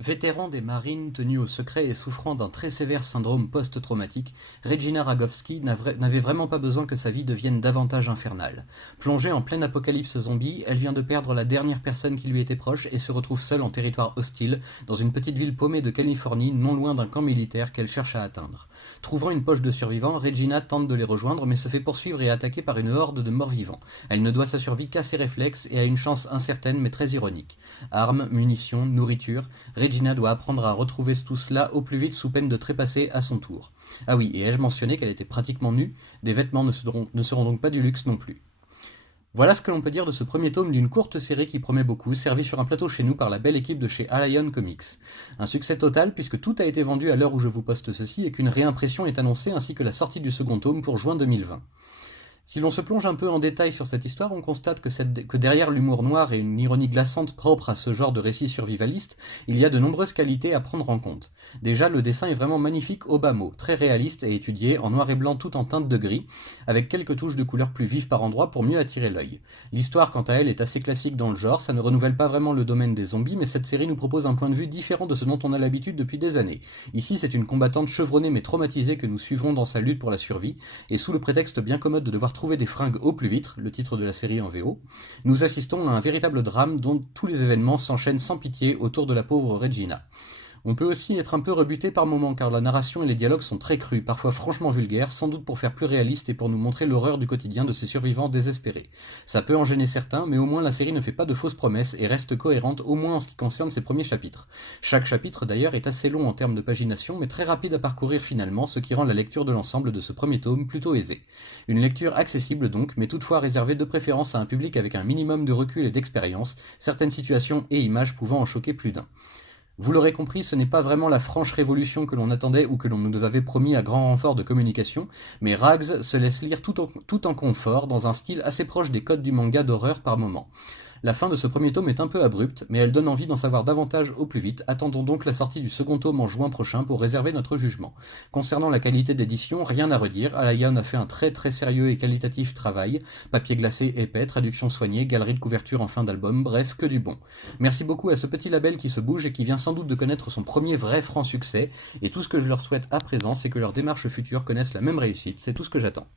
Vétéran des marines tenu au secret et souffrant d'un très sévère syndrome post-traumatique, Regina Ragowski n'avait vraiment pas besoin que sa vie devienne davantage infernale. Plongée en pleine apocalypse zombie, elle vient de perdre la dernière personne qui lui était proche et se retrouve seule en territoire hostile, dans une petite ville paumée de Californie, non loin d'un camp militaire qu'elle cherche à atteindre. Trouvant une poche de survivants, Regina tente de les rejoindre mais se fait poursuivre et attaquer par une horde de morts-vivants. Elle ne doit sa survie qu'à ses réflexes et à une chance incertaine mais très ironique. Armes, munitions, nourriture, Regina doit apprendre à retrouver tout cela au plus vite sous peine de trépasser à son tour. Ah oui, et ai-je mentionné qu'elle était pratiquement nue? Des vêtements ne seront donc pas du luxe non plus. Voilà ce que l'on peut dire de ce premier tome d'une courte série qui promet beaucoup, servi sur un plateau chez nous par la belle équipe de chez Allion Comics. Un succès total puisque tout a été vendu à l'heure où je vous poste ceci et qu'une réimpression est annoncée ainsi que la sortie du second tome pour juin 2020. Si l'on se plonge un peu en détail sur cette histoire, on constate que derrière l'humour noir et une ironie glaçante propre à ce genre de récit survivaliste, il y a de nombreuses qualités à prendre en compte. Déjà, le dessin est vraiment magnifique au bas mot, très réaliste et étudié, en noir et blanc tout en teinte de gris, avec quelques touches de couleurs plus vives par endroits pour mieux attirer l'œil. L'histoire, quant à elle, est assez classique dans le genre, ça ne renouvelle pas vraiment le domaine des zombies, mais cette série nous propose un point de vue différent de ce dont on a l'habitude depuis des années. Ici, c'est une combattante chevronnée mais traumatisée que nous suivrons dans sa lutte pour la survie, et sous le prétexte bien commode de devoir trouver des fringues au plus vite, le titre de la série en VO, nous assistons à un véritable drame dont tous les événements s'enchaînent sans pitié autour de la pauvre Regina. On peut aussi être un peu rebuté par moments car la narration et les dialogues sont très crus, parfois franchement vulgaires, sans doute pour faire plus réaliste et pour nous montrer l'horreur du quotidien de ces survivants désespérés. Ça peut en gêner certains, mais au moins la série ne fait pas de fausses promesses et reste cohérente au moins en ce qui concerne ses premiers chapitres. Chaque chapitre d'ailleurs est assez long en termes de pagination, mais très rapide à parcourir finalement, ce qui rend la lecture de l'ensemble de ce premier tome plutôt aisée. Une lecture accessible donc, mais toutefois réservée de préférence à un public avec un minimum de recul et d'expérience, certaines situations et images pouvant en choquer plus d'un. Vous l'aurez compris, ce n'est pas vraiment la franche révolution que l'on attendait ou que l'on nous avait promis à grand renfort de communication, mais Rags se laisse lire tout en confort, dans un style assez proche des codes du manga d'horreur par moment. La fin de ce premier tome est un peu abrupte, mais elle donne envie d'en savoir davantage au plus vite, attendons donc la sortie du second tome en juin prochain pour réserver notre jugement. Concernant la qualité d'édition, rien à redire, Allion a fait un très très sérieux et qualitatif travail, papier glacé épais, traduction soignée, galerie de couverture en fin d'album, bref, que du bon. Merci beaucoup à ce petit label qui se bouge et qui vient sans doute de connaître son premier vrai franc succès, et tout ce que je leur souhaite à présent, c'est que leur démarche future connaisse la même réussite, c'est tout ce que j'attends.